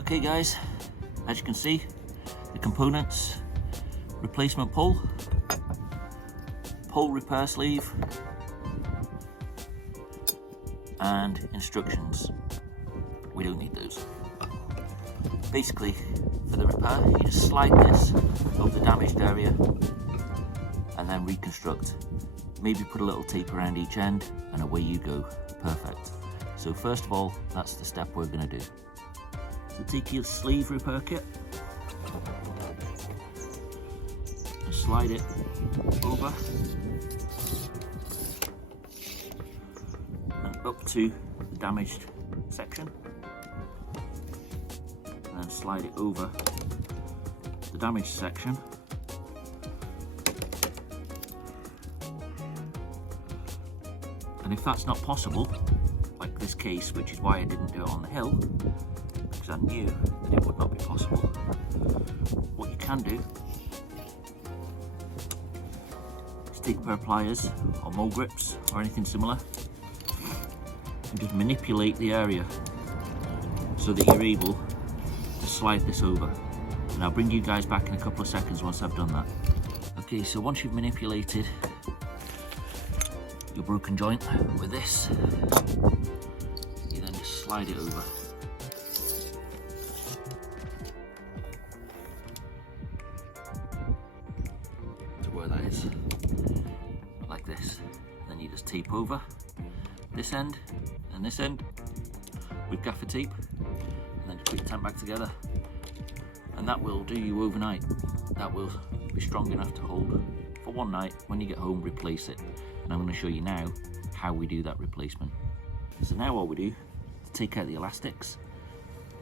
Okay guys, as you can see, the components: replacement pole repair sleeve, and instructions. We don't need those. Basically, for the repair, you just slide this over the damaged area and then reconstruct. Maybe put a little tape around each end and away you go. Perfect. So first of all, that's the step we're going to do. So take your sleeve repair kit and slide it over and up to the damaged section, and then slide it over the damaged section, and if that's not possible, like this case, which is why I didn't do it on the hill, because I knew that it would not be possible, what you can do is take a pair of pliers or mole grips or anything similar and just manipulate the area so that you're able to slide this over. And I'll bring you guys back in a couple of seconds once I've done that. Okay, so once you've manipulated your broken joint with this, you then just slide it over. To where that is, like this. Then you just tape over this end and this end with gaffer tape, and then just put your tent back together, and that will do you overnight. That will be strong enough to hold for one night. When you get home, replace it, and I'm going to show you now how we do that replacement. So now what we do, to take out the elastics,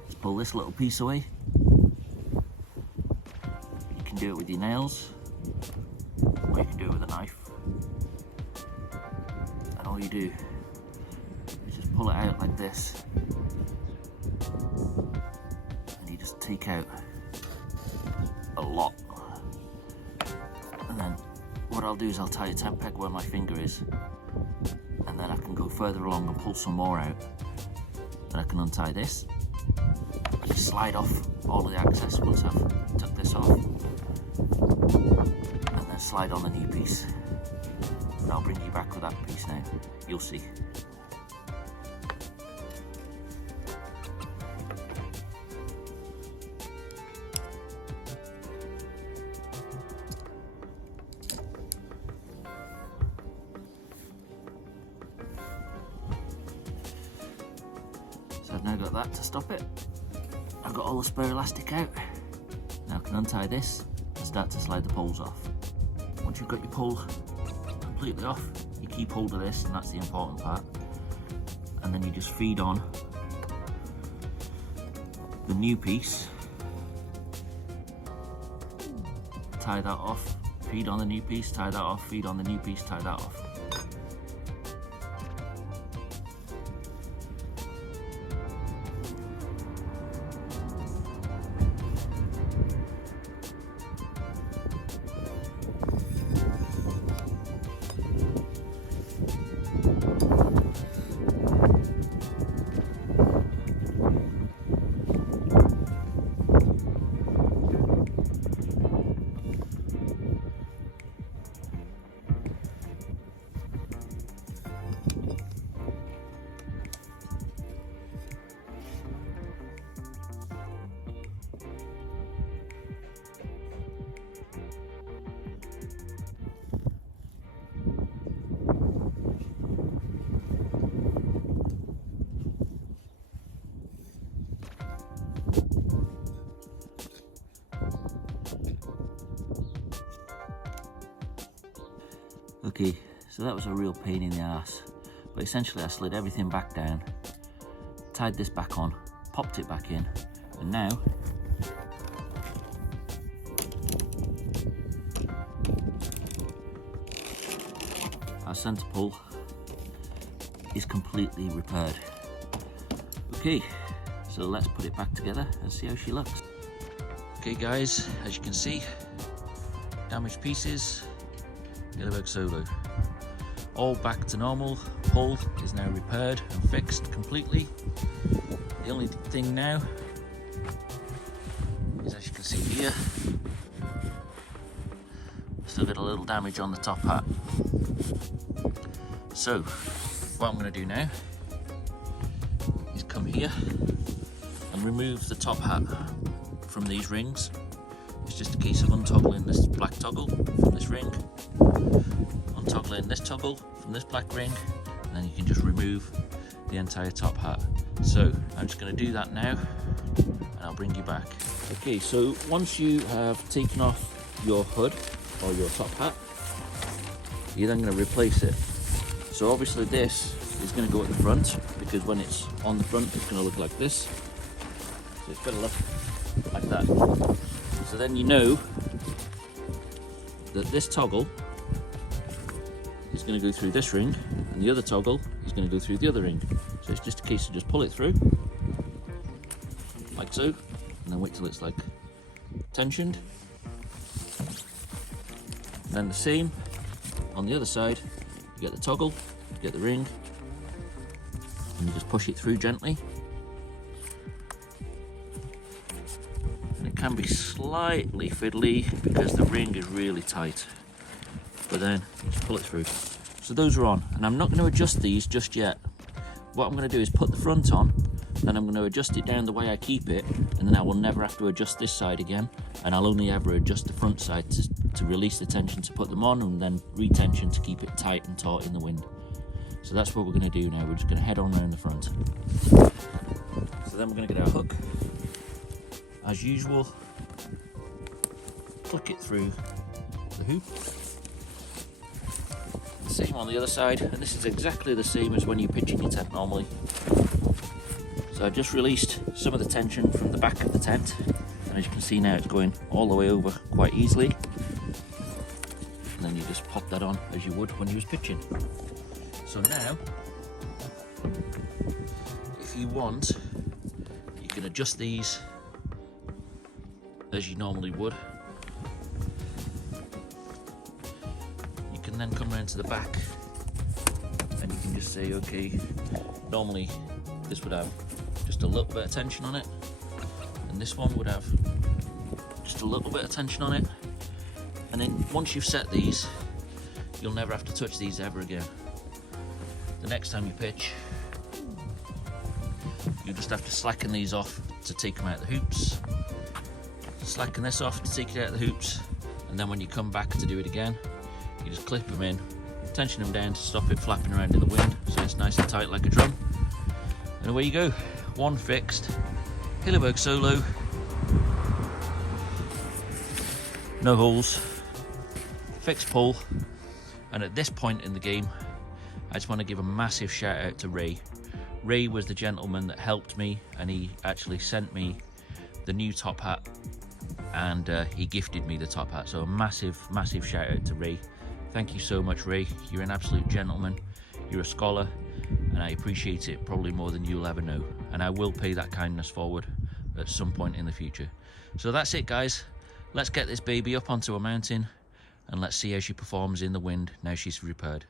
just pull this little piece away. You can do it with your nails, or you can do it with a knife, and all you do is just pull it out like this, and you just take out a lot. And then what I'll do is I'll tie a tent peg where my finger is, and then I can go further along and pull some more out. Then I can untie this, just slide off all of the access once I've took this off, and then slide on the new piece. And I'll bring you back with that piece now, you'll see. So I've now got that to stop it. I've got all the spare elastic out. Now I can untie this and start to slide the poles off. Once you've got your pole completely off, you keep hold of this, and that's the important part. And then you just feed on the new piece, tie that off, feed on the new piece, tie that off, feed on the new piece, tie that off. Okay, so that was a real pain in the ass, but essentially I slid everything back down, tied this back on, popped it back in, and now our centre pole is completely repaired. Okay, so let's put it back together and see how she looks. Okay guys, as you can see, damaged pieces, Hilleberg Soulo. All back to normal, pole is now repaired and fixed completely. The only thing now is, as you can see here, still got a little damage on the top hat. So what I'm going to do now is come here and remove the top hat from these rings. It's just a case of untoggling this black toggle from this ring, untoggling this toggle from this black ring, and then you can just remove the entire top hat. So I'm just going to do that now and I'll bring you back. Okay, so once you have taken off your hood or your top hat, you're then going to replace it. So obviously this is going to go at the front, because when it's on the front it's going to look like this. So it's going to look like that. So then you know that this toggle is going to go through this ring and the other toggle is going to go through the other ring. So it's just a case of just pull it through like so, and then wait till it's like tensioned. And then the same on the other side. You get the toggle, you get the ring, and you just push it through gently. And it can be slightly fiddly because the ring is really tight, but then you just pull it through. So those are on, and I'm not going to adjust these just yet. What I'm going to do is put the front on, then I'm going to adjust it down the way I keep it, and then I will never have to adjust this side again, and I'll only ever adjust the front side to release the tension to put them on, and then retension to keep it tight and taut in the wind. So that's what we're going to do now. We're just going to head on around the front. So then we're going to get our hook. As usual, click it through the hoop. Same on the other side, and this is exactly the same as when you're pitching your tent normally. So I've just released some of the tension from the back of the tent, and as you can see now it's going all the way over quite easily. And then you just pop that on as you would when you was pitching. So now, if you want, you can adjust these as you normally would. You can then come around to the back and you can just say, okay, normally this would have just a little bit of tension on it, and this one would have just a little bit of tension on it. And then once you've set these, you'll never have to touch these ever again. The next time you pitch, you just have to slacken these off to take them out of the hoops, slacken this off to take it out of the hoops, and then when you come back to do it again, you just clip them in, tension them down to stop it flapping around in the wind so it's nice and tight like a drum. And away you go, one fixed Hilleberg Soulo, no holes, fixed pull. And at this point in the game, I just want to give a massive shout out to Ray. Ray was the gentleman that helped me, and he actually sent me the new top hat, and he gifted me the top hat. So a massive shout out to Ray. Thank you so much, Ray. You're an absolute gentleman, you're a scholar, and I appreciate it probably more than you'll ever know, and I will pay that kindness forward at some point in the future. So that's it, guys. Let's get this baby up onto a mountain and let's see how she performs in the wind now she's repaired.